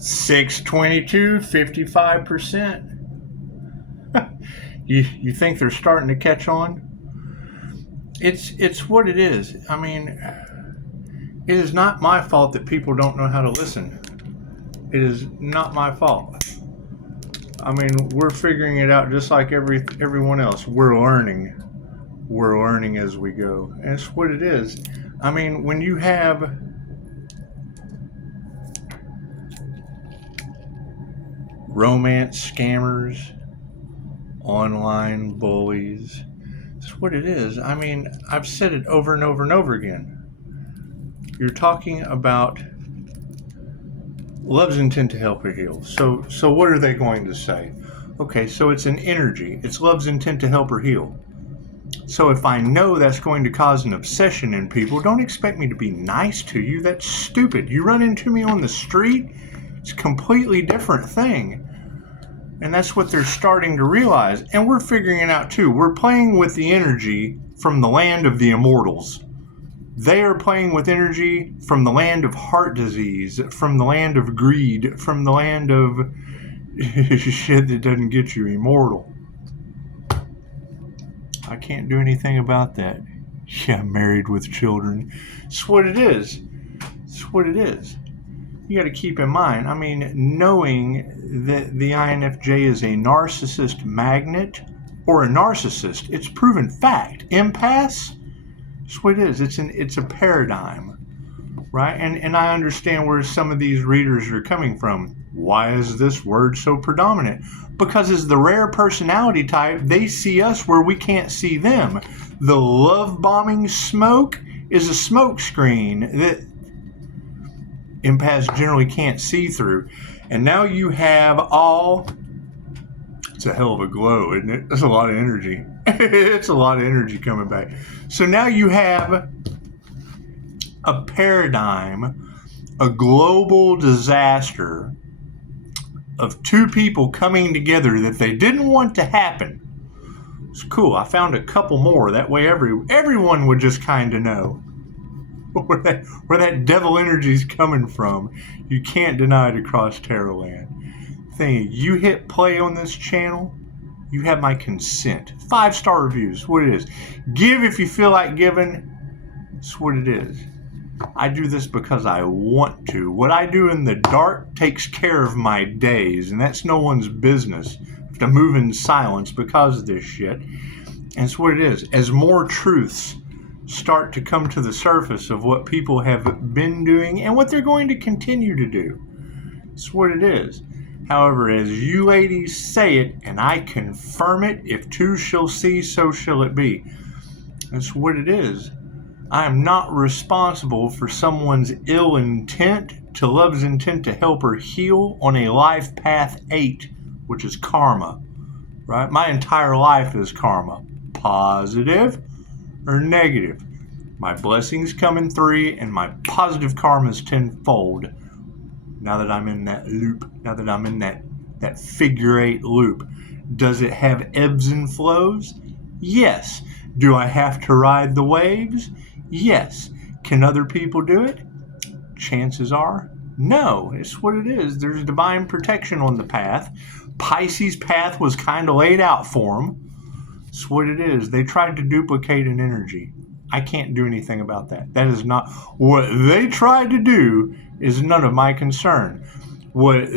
622, 55%. You think they're starting to catch on? It's what it is. I mean, it is not my fault that people don't know how to listen. It is not my fault. I mean, we're figuring it out just like everyone else. We're learning. We're learning as we go. And it's what it is. I mean, when you have romance scammers, online bullies, it's what it is. I mean, I've said it over and over and over again. You're talking about love's intent to help or heal. So what are they going to say? Okay, so it's an energy. It's love's intent to help or heal. So if I know that's going to cause an obsession in people, don't expect me to be nice to you. That's stupid. You run into me on the street, it's a completely different thing. And that's what they're starting to realize. And we're figuring it out too. We're playing with the energy from the land of the immortals. They are playing with energy from the land of heart disease, from the land of greed, from the land of shit that doesn't get you immortal. I can't do anything about that. Yeah, married with children. It's what it is. It's what it is. You got to keep in mind, I mean, knowing that the INFJ is a narcissist magnet or a narcissist, it's proven fact. Empaths, that's what it is. It's a paradigm, right? And I understand where some of these readers are coming from. Why is this word so predominant? Because as the rare personality type, they see us where we can't see them. The love bombing smoke is a smoke screen that empaths generally can't see through. And now you have it's a hell of a glow, isn't it? That's a lot of energy. It's a lot of energy coming back. So now you have a paradigm, a global disaster of two people coming together that they didn't want to happen. It's cool. I found a couple more. That way everyone would just kind of know where that devil energy is coming from. You can't deny it across Tarot land. Thing, you hit play on this channel, you have my consent. 5-star reviews, what it is. Give if you feel like giving. It's what it is. I do this because I want to. What I do in the dark takes care of my days, and that's no one's business. I have to move in silence because of this shit. And it's what it is. As more truths start to come to the surface of what people have been doing and what they're going to continue to do, it's what it is. However, as you ladies say it, and I confirm it, if two shall see, so shall it be. That's what it is. I am not responsible for someone's ill intent to love's intent to help or heal on a life path 8, which is karma. Right? My entire life is karma. Positive or negative. My blessings come in 3, and my positive karma is 10-fold. Now that I'm in that loop, now that I'm in that figure 8 loop, does it have ebbs and flows? Yes. Do I have to ride the waves? Yes. Can other people do it? Chances are, no. It's what it is. There's divine protection on the path. Pisces' path was kind of laid out for them. It's what it is. They tried to duplicate an energy. I can't do anything about that. That is not what they tried to do. Is none of my concern. What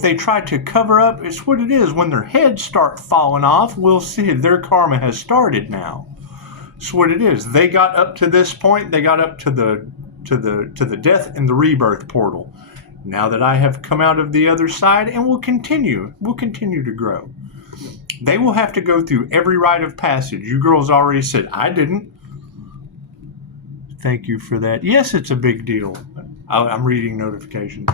they try to cover up is what it is. When their heads start falling off, we'll see their karma has started now. It's what it is. They got up to this point. They got up to the death and the rebirth portal. Now that I have come out of the other side, and we'll continue to grow. They will have to go through every rite of passage. You girls already said I didn't. Thank you for that. Yes, it's a big deal. I'm reading notifications.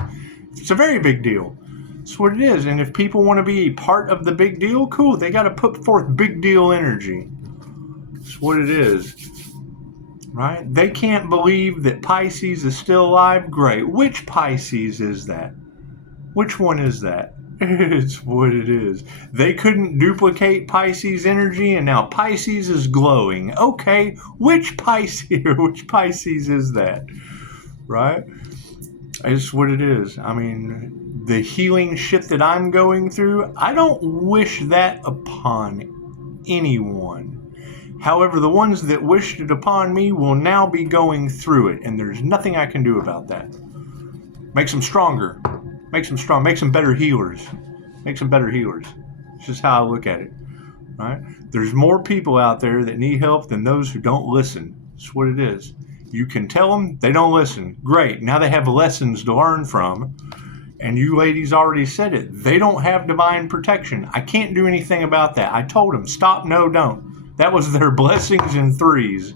It's a very big deal. It's what it is. And if people want to be a part of the big deal, cool. They got to put forth big deal energy. It's what it is. Right? They can't believe that Pisces is still alive. Great. Which Pisces is that? Which one is that? It's what it is. They couldn't duplicate Pisces energy, and now Pisces is glowing. Okay, which Pisces is that? Right? It's what it is. I mean, the healing shit that I'm going through, I don't wish that upon anyone. However, the ones that wished it upon me will now be going through it, and there's nothing I can do about that. Makes them stronger. Makes them strong. Makes them better healers. Makes them better healers. It's just how I look at it. Right? There's more people out there that need help than those who don't listen. That's what it is. You can tell them, they don't listen. Great. Now they have lessons to learn from. And you ladies already said it. They don't have divine protection. I can't do anything about that. I told them, stop, no, don't. That was their blessings in threes.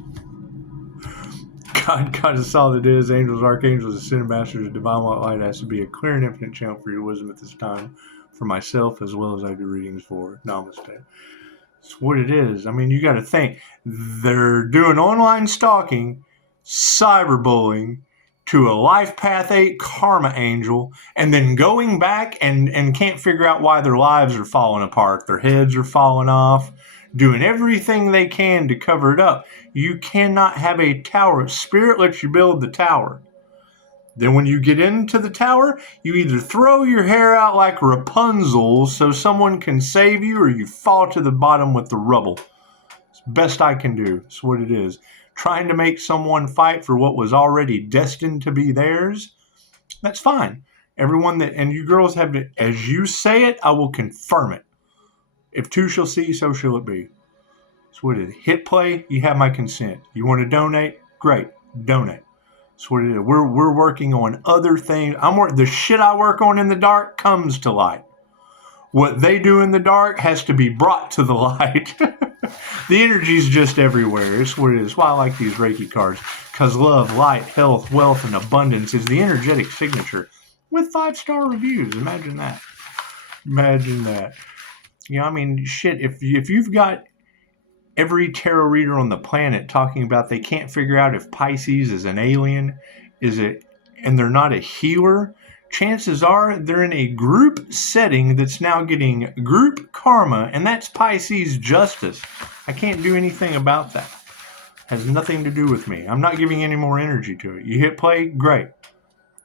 God is solid is. Angels, archangels, ascended masters, divine white light has to be a clear and infinite channel for your wisdom at this time. For myself as well as I do readings for. Namaste. It's what it is. I mean, you got to think. They're doing online stalking, cyberbullying, to a life path 8 karma angel, and then going back and can't figure out why their lives are falling apart. Their heads are falling off, doing everything they can to cover it up. You cannot have a tower. Spirit lets you build the tower. Then when you get into the tower, you either throw your hair out like Rapunzel so someone can save you, or you fall to the bottom with the rubble. It's the best I can do. It's what it is. Trying to make someone fight for what was already destined to be theirs, that's fine. Everyone that, and you girls have to, as you say it, I will confirm it. If two shall see, so shall it be. That's what it is. Hit play, you have my consent. You want to donate? Great, donate. That's what it is. We're working on other things. The shit I work on in the dark comes to light. What they do in the dark has to be brought to the light. The energy's just everywhere. It's what it is. That's why I like these Reiki cards. Because love, light, health, wealth, and abundance is the energetic signature with 5-star reviews. Imagine that. Imagine that. You know, I mean, shit, if you've got every tarot reader on the planet talking about they can't figure out if Pisces is an alien, and they're not a healer, chances are they're in a group setting that's now getting group karma, and that's Pisces justice. I can't do anything about that. It has nothing to do with me. I'm not giving any more energy to it. You hit play, great.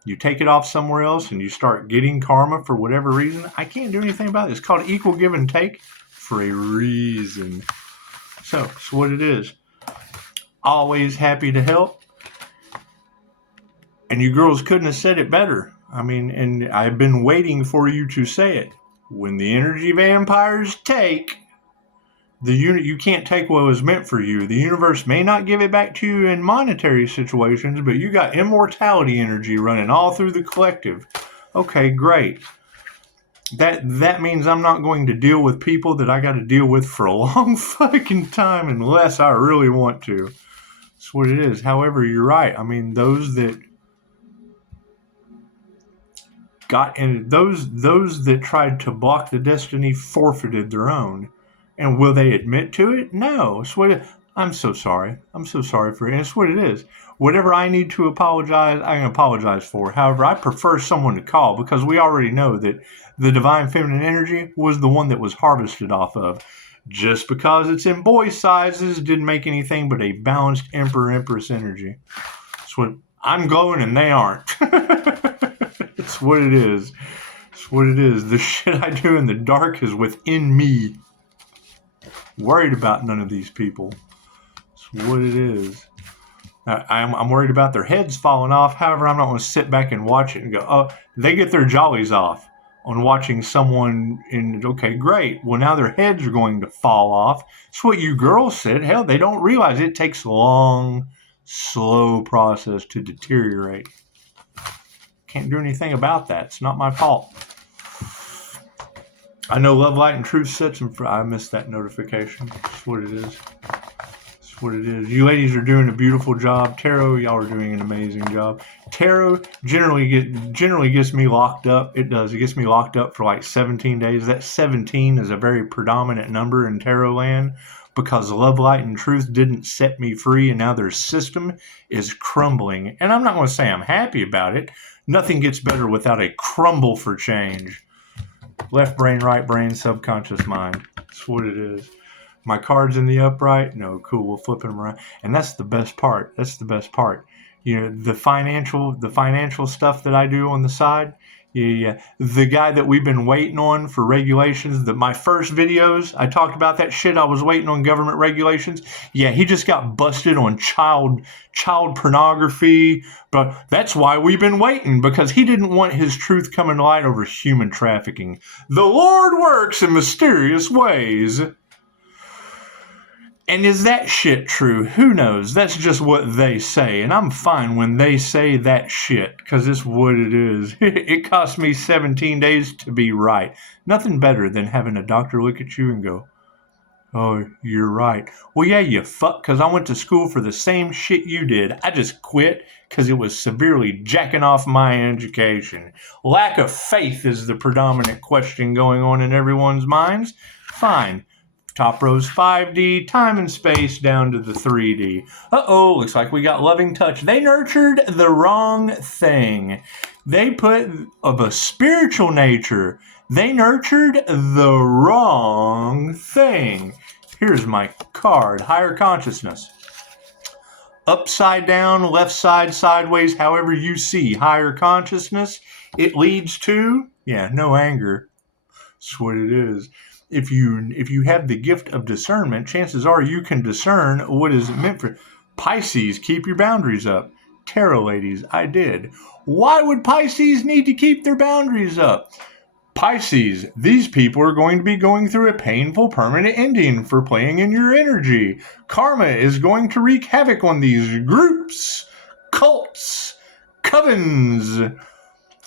You take it off somewhere else and you start getting karma for whatever reason. I can't do anything about it. It's called equal give and take for a reason. So, it's what it is. Always happy to help. And you girls couldn't have said it better. I mean, and I've been waiting for you to say it. When the energy vampires take, you can't take what was meant for you. The universe may not give it back to you in monetary situations, but you got immortality energy running all through the collective. Okay, great. That means I'm not going to deal with people that I got to deal with for a long fucking time unless I really want to. That's what it is. However, you're right. I mean, those that that tried to block the destiny forfeited their own. And will they admit to it? No. It's what I'm so sorry. I'm so sorry for it. And it's what it is. Whatever I need to apologize, I can apologize for. However, I prefer someone to call because we already know that the divine feminine energy was the one that was harvested off of. Just because it's in boy sizes didn't make anything but a balanced emperor-empress energy. It's what I'm glowing and they aren't. It's what it is. It's what it is. The shit I do in the dark is within me. Worried about none of these people. It's what it is. I'm worried about their heads falling off. However, I'm not going to sit back and watch it and go, oh, they get their jollies off on watching someone okay, great. Well, now their heads are going to fall off. It's what you girls said. Hell, they don't realize it takes a long, slow process to deteriorate. Can't do anything about that. It's not my fault. I know Love, Light, and Truth sets them free. I missed that notification. That's what it is. That's what it is. You ladies are doing a beautiful job. Tarot, y'all are doing an amazing job. Tarot generally gets me locked up. It does. It gets me locked up for like 17 days. That 17 is a very predominant number in tarot land because Love, Light, and Truth didn't set me free, and now their system is crumbling. And I'm not going to say I'm happy about it. Nothing gets better without a crumble for change. Left brain, right brain, subconscious mind. That's what it is. My cards in the upright? No, cool. We'll flip them around. And that's the best part. That's the best part. the financial stuff that I do on the side. Yeah. The guy that we've been waiting on for regulations, that my first videos, I talked about that shit. I was waiting on government regulations. Yeah, he just got busted on child pornography. But that's why we've been waiting, because he didn't want his truth coming to light over human trafficking. The Lord works in mysterious ways. And is that shit true? Who knows? That's just what they say. And I'm fine when they say that shit, because it's what it is. It cost me 17 days to be right. Nothing better than having a doctor look at you and go, "Oh, you're right." Well, yeah, you fuck, because I went to school for the same shit you did. I just quit because it was severely jacking off my education. Lack of faith is the predominant question going on in everyone's minds. Fine. Top row's 5D, time and space down to the 3D. Uh-oh, looks like we got loving touch. They nurtured the wrong thing. They put, of a spiritual nature, they nurtured the wrong thing. Here's my card, higher consciousness. Upside down, left side, sideways, however you see higher consciousness, it leads to, no anger. That's what it is. If you have the gift of discernment, chances are you can discern what is meant for. Pisces, keep your boundaries up. Tarot ladies, I did. Why would Pisces need to keep their boundaries up? Pisces, these people are going to be going through a painful permanent ending for playing in your energy. Karma is going to wreak havoc on these groups, cults, covens.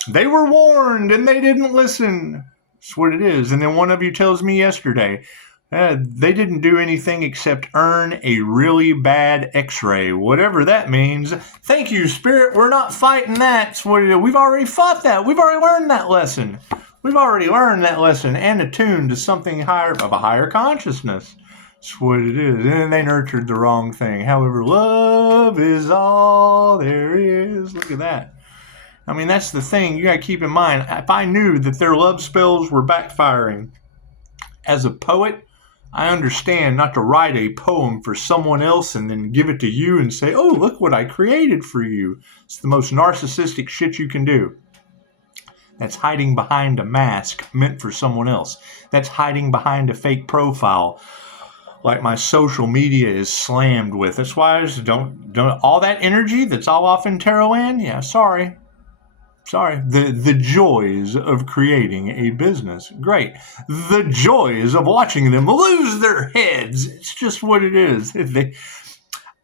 They were warned and they didn't listen. That's what it is. And then one of you tells me yesterday, they didn't do anything except earn a really bad x-ray, whatever that means. Thank you, Spirit. We're not fighting that. That's what it is. We've already fought that. We've already learned that lesson. We've already learned that lesson and attuned to something higher, of a higher consciousness. That's what it is. And then they nurtured the wrong thing. However, love is all there is. Look at that. I mean, that's the thing you got to keep in mind. If I knew that their love spells were backfiring, as a poet, I understand not to write a poem for someone else and then give it to you and say, "Oh, look what I created for you." It's the most narcissistic shit you can do. That's hiding behind a mask meant for someone else. That's hiding behind a fake profile, like my social media is slammed with. That's why I just don't all that energy that's all off in tarot land. Yeah, sorry. The joys of creating a business. Great. The joys of watching them lose their heads. It's just what it is.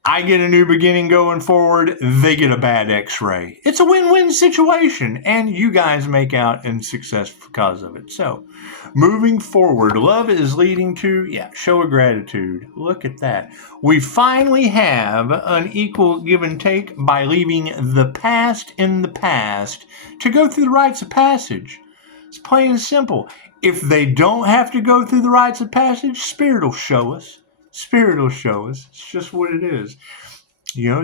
I get a new beginning going forward. They get a bad x-ray. It's a win-win situation. And you guys make out in success because of it. So, moving forward, love is leading to, show of gratitude. Look at that. We finally have an equal give and take by leaving the past in the past to go through the rites of passage. It's plain and simple. If they don't have to go through the rites of passage, Spirit will show us. Spirit will show us. It's just what it is.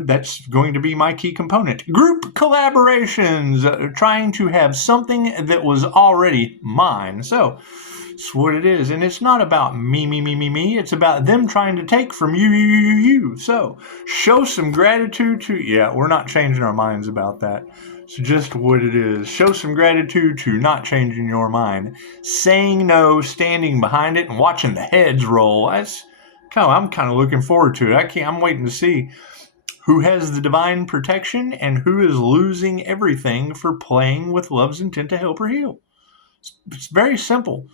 That's going to be my key component. Group collaborations, trying to have something that was already mine. So, it's what it is. And it's not about me. It's about them trying to take from you. So, show some gratitude to, we're not changing our minds about that. It's just what it is. Show some gratitude to not changing your mind. Saying no, standing behind it, and watching the heads roll. I'm kind of looking forward to it. I'm waiting to see who has the divine protection and who is losing everything for playing with love's intent to help or heal. It's very simple,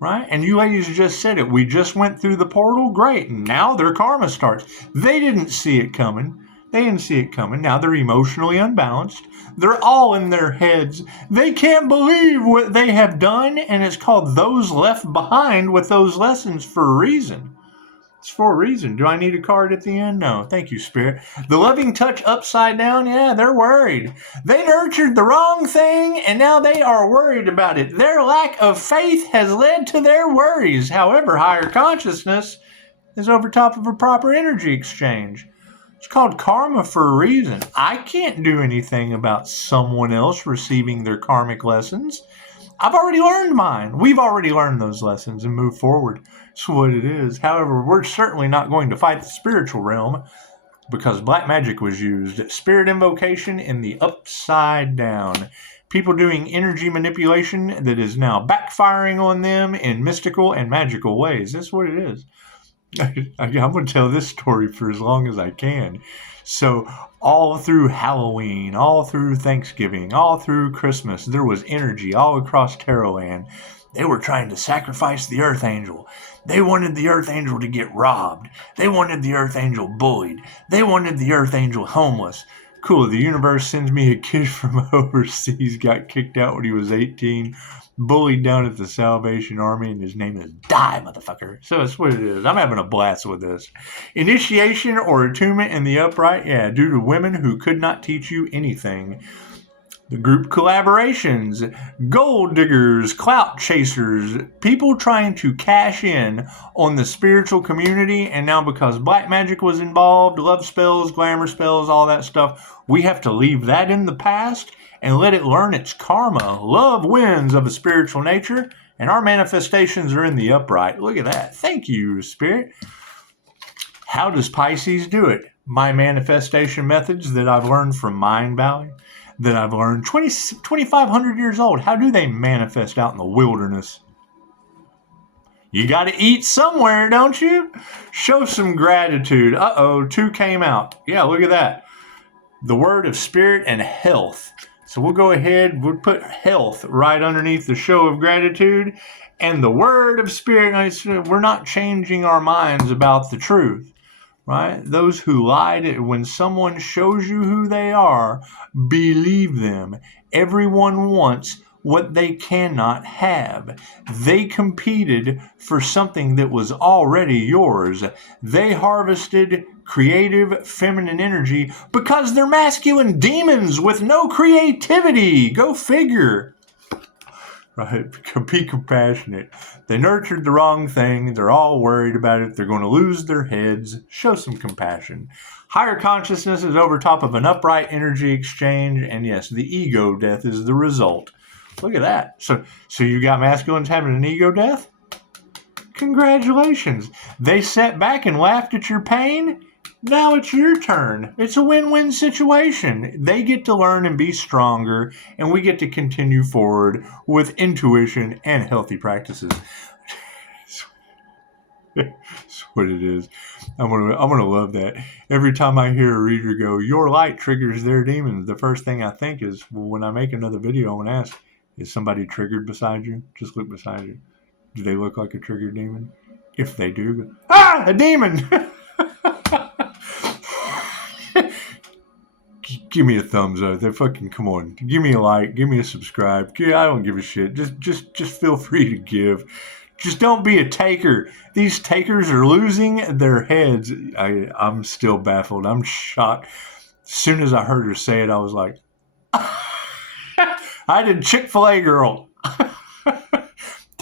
right? And you ladies just said it. We just went through the portal. Great. Now their karma starts. They didn't see it coming. Now they're emotionally unbalanced. They're all in their heads. They can't believe what they have done, and it's called those left behind with those lessons for a reason. It's for a reason. Do I need a card at the end? No. Thank you, Spirit. The loving touch upside down, they're worried. They nurtured the wrong thing, and now they are worried about it. Their lack of faith has led to their worries. However, higher consciousness is over top of a proper energy exchange. It's called karma for a reason. I can't do anything about someone else receiving their karmic lessons. I've already learned mine. We've already learned those lessons and moved forward. That's what it is. However, we're certainly not going to fight the spiritual realm. because black magic was used. Spirit invocation in the upside down. People doing energy manipulation that is now backfiring on them in mystical and magical ways. That's what it is. I'm going to tell this story for as long as I can. So, all through Halloween, all through Thanksgiving, all through Christmas, there was energy all across Terrorland. They were trying to sacrifice the Earth Angel. They wanted the Earth Angel to get robbed. They wanted the Earth Angel bullied. They wanted the Earth Angel homeless. Cool, the universe sends me a kid from overseas, got kicked out when he was 18, bullied down at the Salvation Army, and his name is Die, motherfucker. So that's what it is. I'm having a blast with this. Initiation or attunement in the upright, yeah, due to women who could not teach you anything. The group collaborations, gold diggers, clout chasers, people trying to cash in on the spiritual community, and now because black magic was involved, love spells, glamour spells, all that stuff, we have to leave that in the past and let it learn its karma. Love wins of a spiritual nature, and our manifestations are in the upright. Look at that. Thank you, Spirit. How does Pisces do it? My manifestation methods that I've learned from Mind Valley, that I've learned 2,500 years old. How do they manifest out in the wilderness? You got to eat somewhere, don't you? Show some gratitude. Uh-oh, 2 came out. Yeah, look at that. The word of spirit and health. So we'll go ahead, we'll put health right underneath the show of gratitude. And the word of spirit, we're not changing our minds about the truth. Right? Those who lied, when someone shows you who they are, believe them. Everyone wants what they cannot have. They competed for something that was already yours. They harvested creative feminine energy because they're masculine demons with no creativity. Go figure. Right? Be compassionate. They nurtured the wrong thing. They're all worried about it. They're going to lose their heads. Show some compassion. Higher consciousness is over top of an upright energy exchange. And yes, the ego death is the result. Look at that. So you got masculines having an ego death? Congratulations. They sat back and laughed at your pain. Now it's your turn. It's a win-win situation. They get to learn and be stronger, and we get to continue forward with intuition and healthy practices. That's what it is. I'm gonna love that. Every time I hear a reader go, "Your light triggers their demons," the first thing I think is, well, when I make another video, I'm gonna ask, is somebody triggered beside you? Just look beside you. Do they look like a triggered demon? If they do, go, ah, a demon! Give me a thumbs up. They're fucking, come on. Give me a like. Give me a subscribe. I don't give a shit. Just feel free to give. Just don't be a taker. These takers are losing their heads. I'm still baffled. I'm shocked. As soon as I heard her say it, I was like, I did Chick-fil-A girl.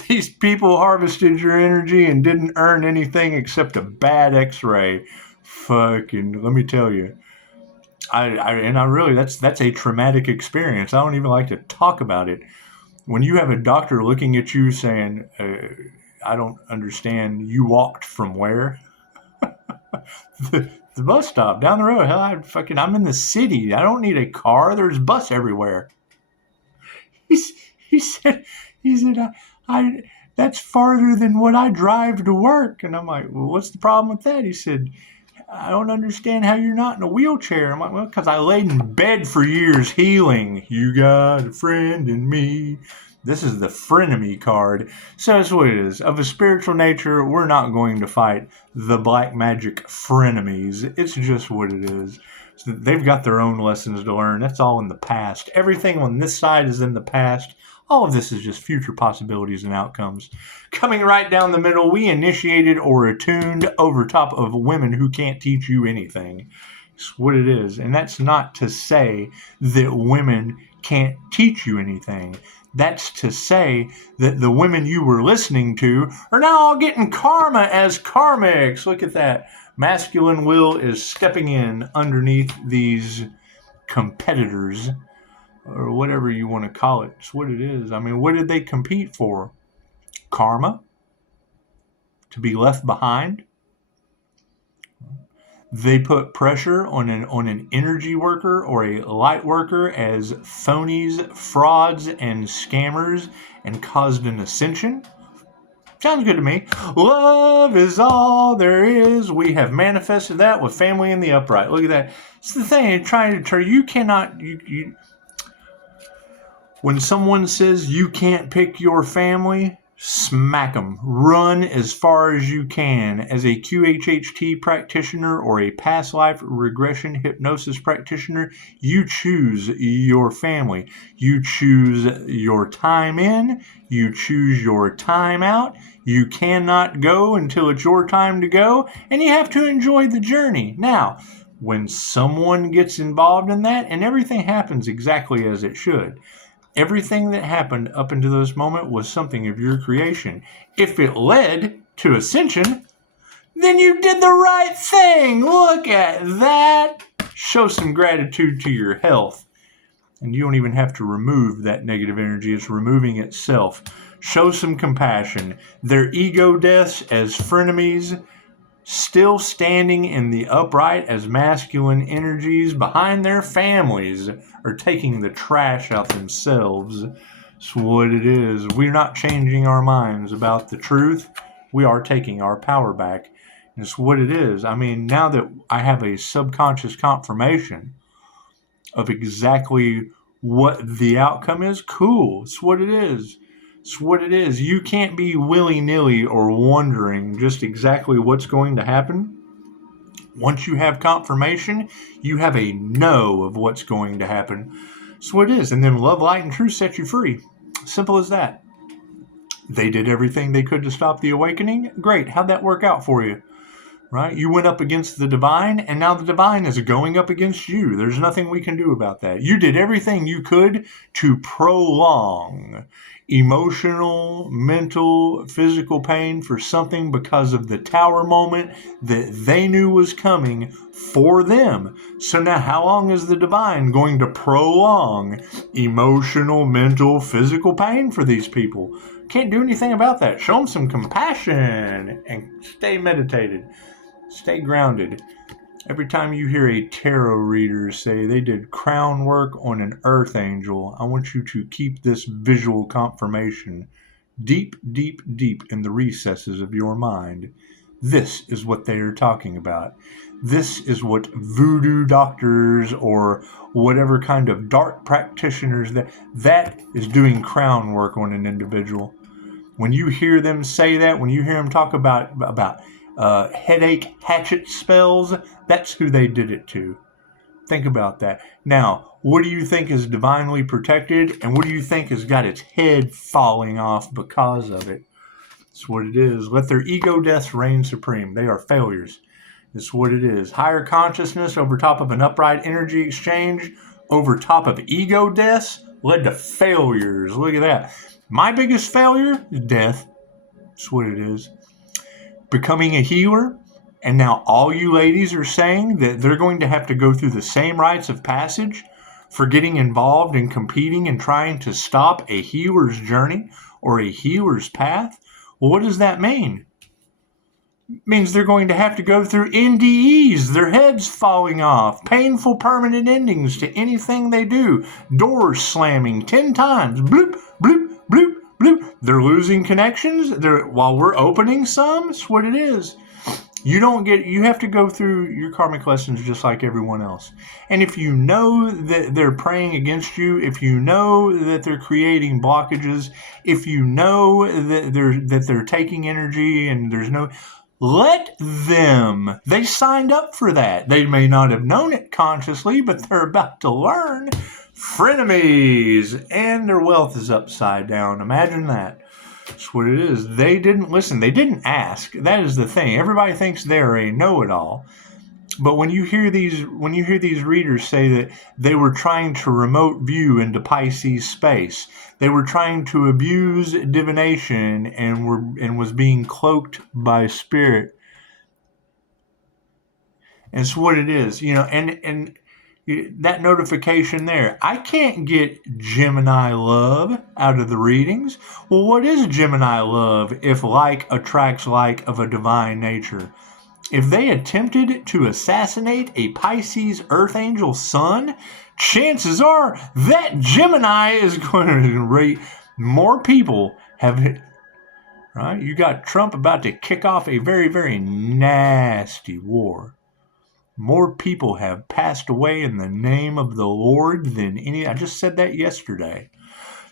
These people harvested your energy and didn't earn anything except a bad x-ray. Fucking, let me tell you. That's a traumatic experience. I don't even like to talk about it. When you have a doctor looking at you saying, I don't understand, you walked from where? the bus stop down the road. Hell, I'm in the city. I don't need a car. There's bus everywhere. He said, I that's farther than what I drive to work. And I'm like, well, what's the problem with that? He said, I don't understand how you're not in a wheelchair. I'm like, well, because I laid in bed for years healing. You got a friend in me. This is the frenemy card. So that's what it is. Of a spiritual nature, we're not going to fight the black magic frenemies. It's just what it is. So they've got their own lessons to learn. That's all in the past. Everything on this side is in the past. All of this is just future possibilities and outcomes. Coming right down the middle, we initiated or attuned over top of women who can't teach you anything. It's what it is. And that's not to say that women can't teach you anything. That's to say that the women you were listening to are now all getting karma as karmics. Look at that. Masculine will is stepping in underneath these competitors, or whatever you want to call it. It's what it is. I mean, what did they compete for? Karma? To be left behind? They put pressure on an energy worker or a light worker as phonies, frauds, and scammers, and caused an ascension. Sounds good to me. Love is all there is. We have manifested that with family in the upright. Look at that. It's the thing. Trying to turn. You cannot. When someone says you can't pick your family, smack them. Run as far as you can. As a QHHT practitioner or a past life regression hypnosis practitioner, you choose your family. You choose your time in. You choose your time out. You cannot go until it's your time to go, and you have to enjoy the journey. Now, when someone gets involved in that, and everything happens exactly as it should, everything that happened up until this moment was something of your creation. If it led to ascension, then you did the right thing. Look at that. Show some gratitude to your health. And you don't even have to remove that negative energy. It's removing itself. Show some compassion. Their ego deaths as frenemies, still standing in the upright as masculine energies behind their families, are taking the trash out themselves. That's what it is. We're not changing our minds about the truth. We are taking our power back. And it's what it is. I mean, now that I have a subconscious confirmation of exactly what the outcome is, cool. It's what it is. It's what it is. You can't be willy-nilly or wondering just exactly what's going to happen. Once you have confirmation, you have a know of what's going to happen. It's what it is. And then love, light, and truth set you free. Simple as that. They did everything they could to stop the awakening. Great. How'd that work out for you? Right? You went up against the divine, and now the divine is going up against you. There's nothing we can do about that. You did everything you could to prolong emotional, mental, physical pain for something because of the tower moment that they knew was coming for them. So now how long is the divine going to prolong emotional, mental, physical pain for these people? Can't do anything about that. Show them some compassion and stay meditated. Stay grounded. Every time you hear a tarot reader say they did crown work on an earth angel, I want you to keep this visual confirmation deep, deep, deep in the recesses of your mind. This is what they are talking about. This is what voodoo doctors or whatever kind of dark practitioners that is doing crown work on an individual. When you hear them say that, when you hear them talk about headache hatchet spells, that's who they did it to. Think about that. Now, what do you think is divinely protected, and what do you think has got its head falling off because of it? That's what it is. Let their ego deaths reign supreme. They are failures. That's what it is. Higher consciousness over top of an upright energy exchange, over top of ego deaths, led to failures. Look at that. My biggest failure is death. That's what it is. Becoming a healer, and now all you ladies are saying that they're going to have to go through the same rites of passage for getting involved in competing and trying to stop a healer's journey or a healer's path. Well, what does that mean? It means they're going to have to go through NDEs, their heads falling off, painful permanent endings to anything they do, doors slamming 10 times, bloop, bloop, bloop, bloop. They're losing connections while we're opening some. That's what it is. You have to go through your karmic lessons just like everyone else. And if you know that they're praying against you, if you know that they're creating blockages, if you know that they're taking energy and there's no, let them. They signed up for that. They may not have known it consciously, but they're about to learn. Frenemies, and their wealth is upside down. Imagine that. That's what it is. They didn't listen. They didn't ask. That is the thing. Everybody thinks they're a know-it-all. But when you hear these readers say that they were trying to remote view into Pisces space, they were trying to abuse divination and was being cloaked by spirit. And it's what it is, and that notification there. I can't get Gemini love out of the readings. Well, what is Gemini love if like attracts like of a divine nature? If they attempted to assassinate a Pisces Earth Angel sun, chances are that Gemini is going to rate more people have hit. Right? You got Trump about to kick off a very, very nasty war. More people have passed away in the name of the Lord than any. I just said that yesterday.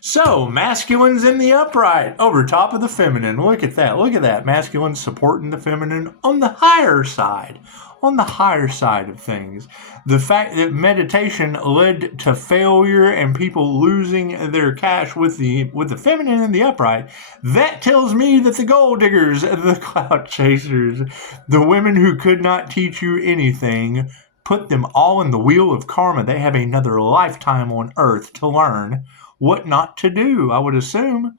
So, masculines in the upright, over top of the feminine. Look at that. Look at that. Masculine supporting the feminine on the higher side. On the higher side of things. The fact that meditation led to failure and people losing their cash with the feminine in the upright, that tells me that the gold diggers, the cloud chasers, the women who could not teach you anything, put them all in the wheel of karma. They have another lifetime on earth to learn what not to do, I would assume.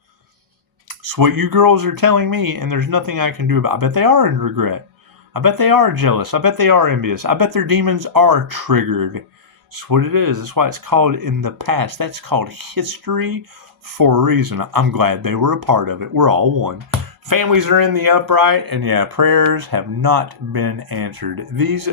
It's what you girls are telling me, and there's nothing I can do about it. I bet they are in regret. I bet they are jealous. I bet they are envious. I bet their demons are triggered. That's what it is. That's why it's called in the past. That's called history for a reason. I'm glad they were a part of it. We're all one. Families are in the upright, and yeah, prayers have not been answered. These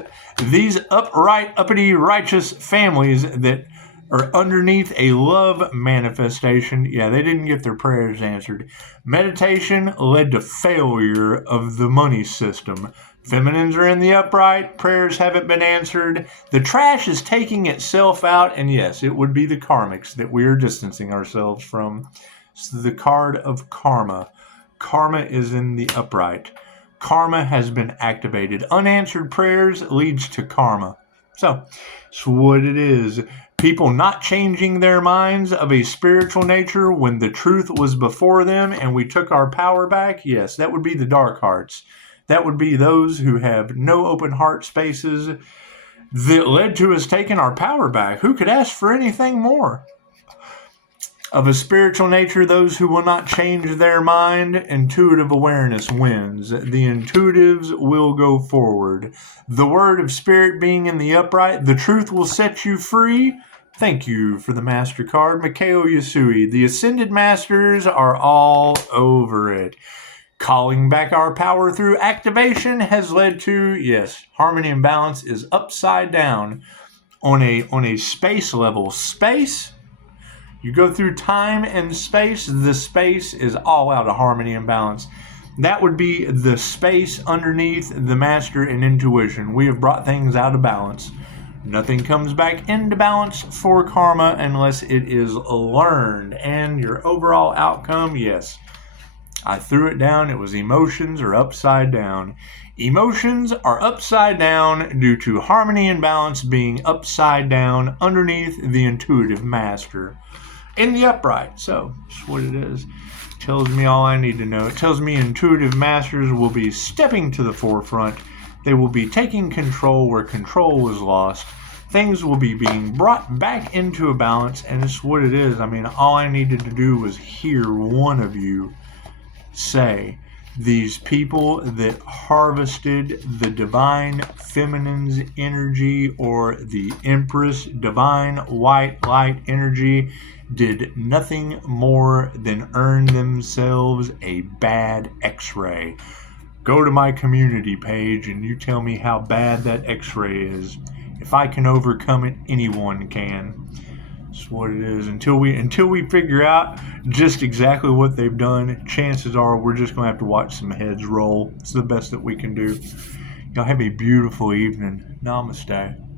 upright, uppity, righteous families that are underneath a love manifestation, yeah, they didn't get their prayers answered. Meditation led to failure of the money system. Feminines are in the upright, prayers haven't been answered. The trash is taking itself out, and yes, it would be the karmics that we are distancing ourselves from. It's the card of karma. Karma is in the upright. Karma has been activated. Unanswered prayers leads to karma. So, it's what it is. People not changing their minds of a spiritual nature when the truth was before them and we took our power back. Yes, that would be the dark hearts. That would be those who have no open heart spaces that led to us taking our power back. Who could ask for anything more? Of a spiritual nature, those who will not change their mind, intuitive awareness wins. The intuitives will go forward. The word of spirit being in the upright, the truth will set you free. Thank you for the master card, Mikao Yasui. The ascended masters are all over it. Calling back our power through activation has led to, yes, harmony and balance is upside down on a space level. Space, you go through time and space, the space is all out of harmony and balance. That would be the space underneath the master and intuition. We have brought things out of balance. Nothing comes back into balance for karma unless it is learned. And your overall outcome, yes, I threw it down. It was emotions are upside down. Emotions are upside down due to harmony and balance being upside down underneath the intuitive master in the upright. So that's what it is. It tells me all I need to know. It tells me intuitive masters will be stepping to the forefront. They will be taking control where control was lost. Things will be being brought back into a balance, and it's what it is. I mean, all I needed to do was hear one of you say, these people that harvested the divine feminine's energy or the empress divine white light energy did nothing more than earn themselves a bad x-ray. Go to my community page and you tell me how bad that x-ray is. If I can overcome it, anyone can. That's what it is. Until we figure out just exactly what they've done, chances are we're just going to have to watch some heads roll. It's the best that we can do. Y'all have a beautiful evening. Namaste.